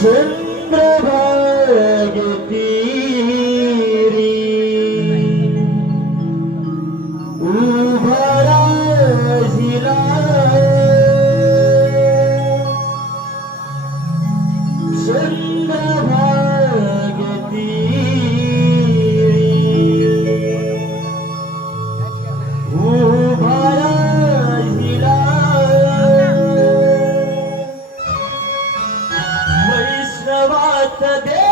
Sin ಬರ್ತದೆ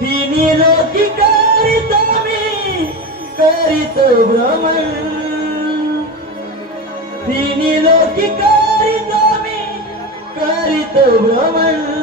तिनी लोकी करीत मी करीत भ्रमण। तिनी लोकी करीत मी करीत भ्रमण।